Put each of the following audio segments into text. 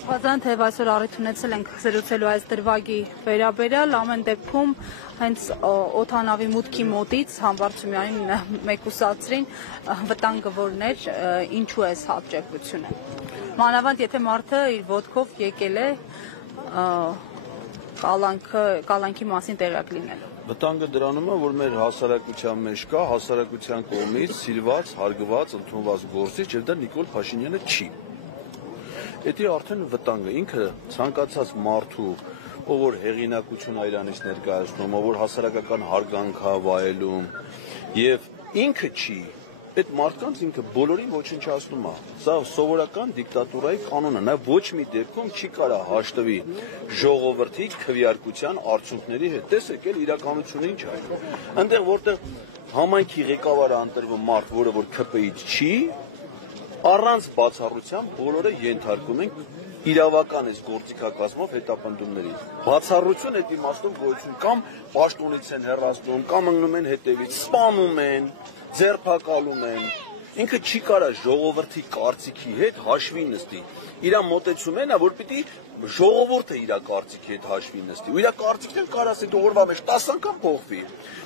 Վազան թե այսօր առիթ ունեցել ենք զրուցելու այս դրվագի վերաբերյալ, ամեն դեպքում հենց օդանավի մուտքի մոտից Համբարձումյանին մեկուսացրին վտանգը որներ, ինչու է հապճեպությունը։ Մանավանդ եթե մարդը իր ոտքով եկել է կալանքի մասին տեղյակ լինելու։ Վտանգը դրանում է, որ մեր հասարակության մեջ կա հասարակության կողմից սիրված, հարգված, ընդունված գործիչ, եւ դա Նիկոլ Փաշինյանը չի։ Դա արդեն վտանգ է, ինքը ցանկացած մարդու, ով որ հեղինակություն այրանից ներկայացնում, ով որ հասարակական հարգանք է վայելում, եւ ինքը չի, այդ մարդկանց ինքը բոլորին ոչնչացնում է։ Սա սովորական դիկտատուրայի կանոն է, նաեւ ոչ մի դեպքում չի կարա հաշտվի ժողովրդի քվեարկության արդյունքների հետ։ Տեսեք, էլ իրականությունը ինչ է։ Այնտեղ որտեղ համայնքի ղեկավարը ընտրվում մարդ, որը որ ՔՊԻ-ից չի, առանց բացառությամբ բոլորը ենթարկում են իրավական այս գործիքակազմով հետապնդումների։ Բացառություն այդ իմաստով գոյություն կամ պաշտոնից են հեռացնում, կամ ընկնում են հետևից, սպանում են, ձերբակալում են։ Ինքը չի կարա ժողովրդի կարծիքի հետ հաշվի նստի։ Իր մոտեցումն է, որ պիտի ժողովուրդը իր կարծիքի հետ հաշվի նստի։ Ու իր կարծիքն կարա ասի օրվա մեջ 10 անգամ փոխվի։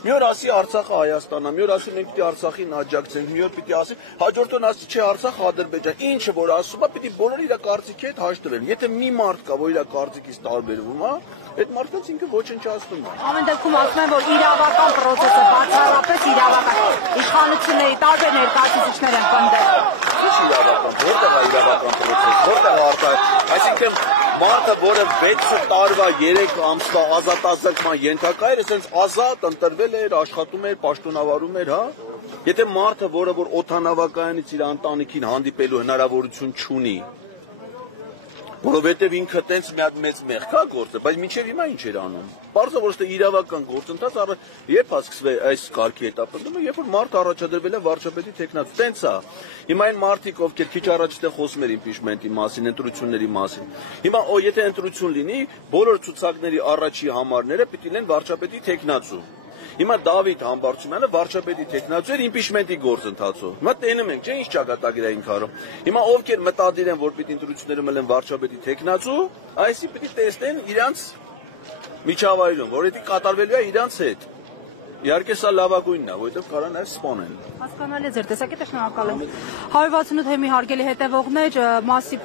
Մի օր ասի Արցախը Հայաստանն է, մի օր ասի մենք պիտի Արցախին աջակցենք, մի օր պիտի ասի հաջորդն ասի չէ Արցախ Ադրբեջան։ Ինչը որ ասում է, պիտի բոլորը իր կարծիքի հետ հաշտվեն։ Եթե մի մարդ կա, որ իր կարծիքից տարբերվում է, այդ մարդկանց ինքը ոչնչացնում է։ Ամեն դեպքում ասում են, որ իրավական process-ը բացառապես իրավական իշխանությունների տարբեր ներկայացուցիչներ են պնդել։ Ինչ իրավական, որտեղ է իրավական process, որտեղ է արտահայտ։ Այսինքն մարդը, որը 6 տարվա 3 ամսվա ազատազրկման ենթակա էր, ասենց ազատ ընտրվել էր, աշխատում էր, պաշտոնավարում էր, հա։ Եթե մարդը, որը որ օդանավակայանից իր ընտանիքին հանդիպելու հնարավորություն չունի, որովհետև ինքը տենց մի հատ մեծ մեղք է գործել, բայց մինչև հիմա ինչ էր անում։ Պարզապես թե իրավական գործընթաց երբ սկսվի այս կարգի հետապնդումը, երբ որ մարդ առաջադրվել է վարչապետի թեկնածու, տենց է։ Հիմա այն մարդիկ, ովքեր քիչ առաջ դե խոսում էր իմպիչմենտի մասին, ընտրությունների մասին։ Հիմա եթե ընտրություն լինի, բոլոր ցուցակների առաջի համարները պիտի լինեն վարչապետի թեկնածու։ Հիմա Դավիթ Համբարձումյանը վարչապետի թեկնածու էր իմպիչմենտի գործընթացով։ Հիմա տենում ենք, չէ՞, ինչ ճակատագրային քարով։ Հիմա ովքեր մտադիր են, որ պիտի ընտրություններում ելեն վարչապետի թեկնածու, այսի պիտի տեսնեն իրանց միջավայրում, որ դա կատարվելու է իրանց հետ։ Իհարկե սա լավագույնն է, որովհետև կարա նաև սպանել։ Հասկանալի է ձեր տեսակետը, շնորհակալ եմ։ 168 թեմի հարգելի հետևողներ, մասի